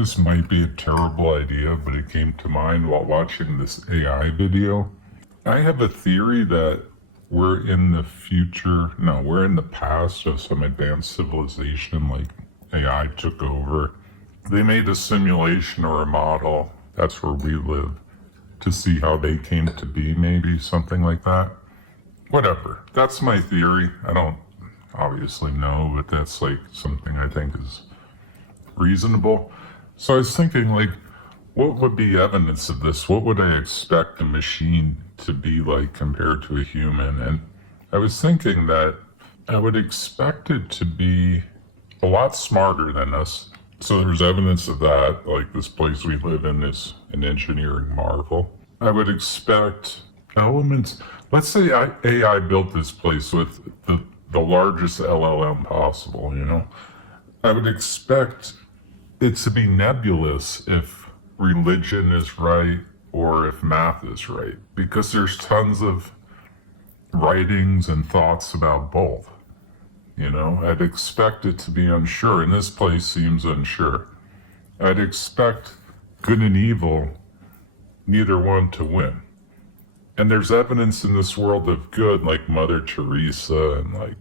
This might be a terrible idea, but it came to mind while watching this AI video. I have a theory that we're in the future, no, we're in the past of some advanced civilization, like AI took over. They made a simulation or a model, that's where we live, to see how they came to be, maybe something like that. Whatever. That's my theory. I don't obviously know, but that's like something I think is reasonable. So I was thinking, like, what would be evidence of this? What would I expect a machine to be like compared to a human? And I was thinking that I would expect it to be a lot smarter than us. So there's evidence of that, like this place we live in is an engineering marvel. I would expect elements. Let's say AI built this place with the largest LLM possible, you know? I would expect it to be nebulous if religion is right or if math is right, because there's tons of writings and thoughts about both. You know, I'd expect it to be unsure, and this place seems unsure. I'd expect good and evil, neither one to win. And there's evidence in this world of good, like Mother Teresa and like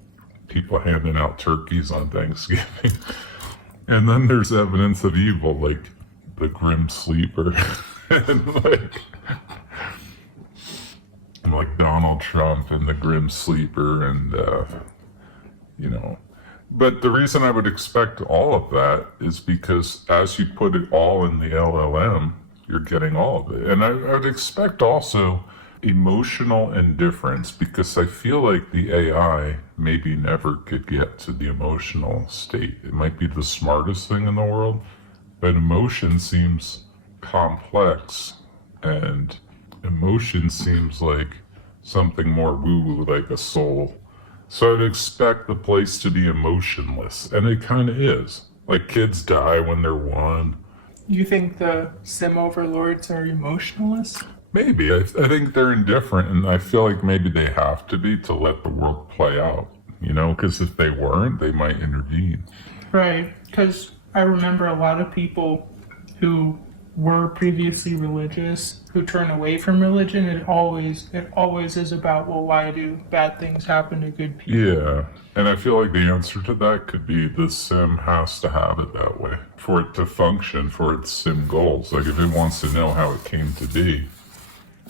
people handing out turkeys on Thanksgiving. And then there's evidence of evil, like the Grim Sleeper and like Donald Trump and the Grim Sleeper and you know. But the reason I would expect all of that is because as you put it all in the LLM, you're getting all of it. And I would expect also emotional indifference, because I feel like the AI maybe never could get to the emotional state. It might be the smartest thing in the world, but emotion seems complex, and emotion seems like something more woo-woo, like a soul. So I'd expect the place to be emotionless, and it kind of is. Like kids die when they're 1. You think the sim overlords are emotionless? Maybe. I think they're indifferent, and I feel like maybe they have to be to let the world play out, you know, because if they weren't, they might intervene. Right, because I remember a lot of people who were previously religious who turn away from religion. It always is about, well, why do bad things happen to good people? Yeah, and I feel like the answer to that could be the sim has to have it that way for it to function, for its sim goals. Like if it wants to know how it came to be,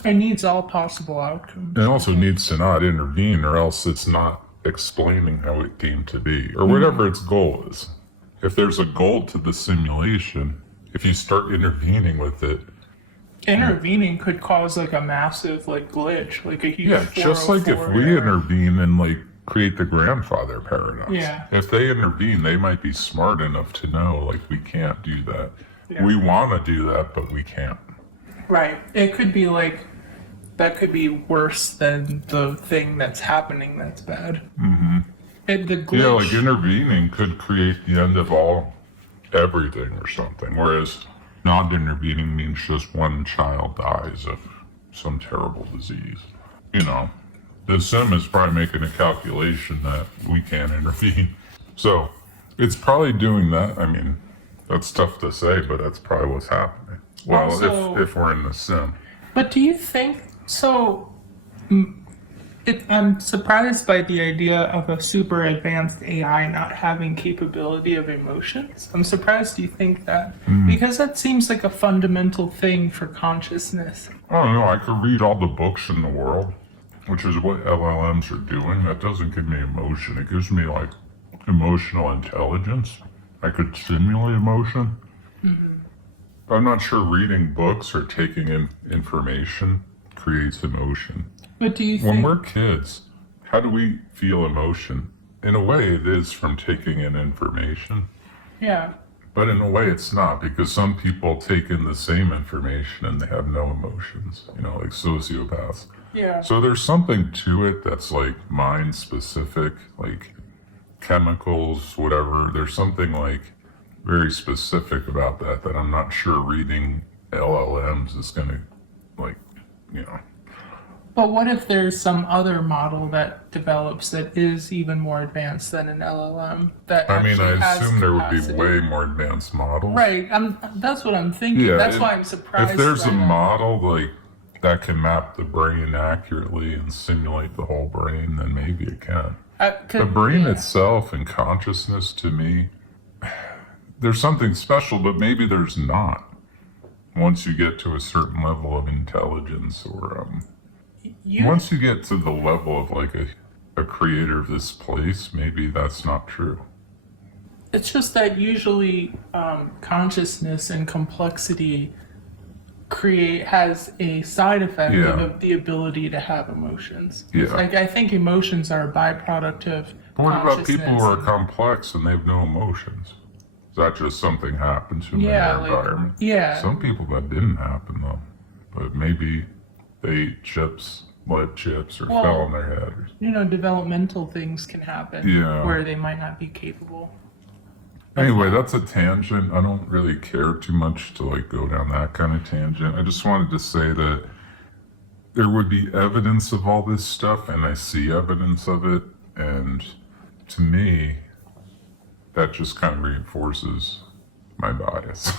It needs all possible outcomes. it also needs to not intervene, or else it's not explaining how it came to be, or whatever its goal is. If there's a goal to the simulation, if you start intervening with it, Intervening could cause like a massive like glitch, like a huge yeah, just like if 404 we error. intervene and like create the grandfather paradox. Yeah. If they intervene, they might be smart enough to know, like, we can't do that. Yeah. We want to do that, but we can't. Right. It could be like that could be worse than the thing that's happening that's bad. Mm-hmm. The glitch. Yeah, like intervening could create the end of everything or something, whereas not intervening means just one child dies of some terrible disease. You know, the sim is probably making a calculation that we can't intervene. So it's probably doing that. I mean, that's tough to say, but that's probably what's happening. Well, Also- if we're in the sim. But do you think so? I'm surprised by the idea of a super advanced AI not having capability of emotions. I'm surprised you think that, because that seems like a fundamental thing for consciousness. I don't know, I could read all the books in the world, which is what LLMs are doing. That doesn't give me emotion. It gives me, like, emotional intelligence. I could simulate emotion. I'm not sure reading books or taking in information creates emotion. But do you When think? we're kids, how do we feel emotion? In a way, it is from taking in information. Yeah. But in a way, it's not, because some people take in the same information and they have no emotions, you know, like sociopaths. Yeah. So there's something to it that's like mind specific, like chemicals, whatever. There's something like very specific about that I'm not sure reading LLMs is going to, like, you know. But what if there's some other model that develops that is even more advanced than an LLM? That I mean, I actually has assume there would be capacity? way more advanced models. Right. That's what I'm thinking. Yeah, That's why I'm surprised. If there's by a that. model like that can map the brain accurately and simulate the whole brain, then maybe it can. The brain yeah. itself and consciousness, to me, there's something special, but maybe there's not. Once you get to a certain level of intelligence, or once you get to the level of like a creator of this place, maybe that's not true. It's just that usually consciousness and complexity has a side effect Yeah. of the ability to have emotions. Yeah. Like I think emotions are a byproduct of But what about people who are consciousness complex and they have no emotions? Is that just something happens to them Yeah, in their like- environment? yeah. Some people that didn't happen though, but maybe they ate chips, lead chips, or Well- fell on their head. Or, You know, developmental things can happen Yeah. where they might not be capable. Anyway, that's a tangent. I don't really care too much to like go down that kind of tangent. I just wanted to say that there would be evidence of all this stuff, and I see evidence of it, and to me, that just kind of reinforces my bias.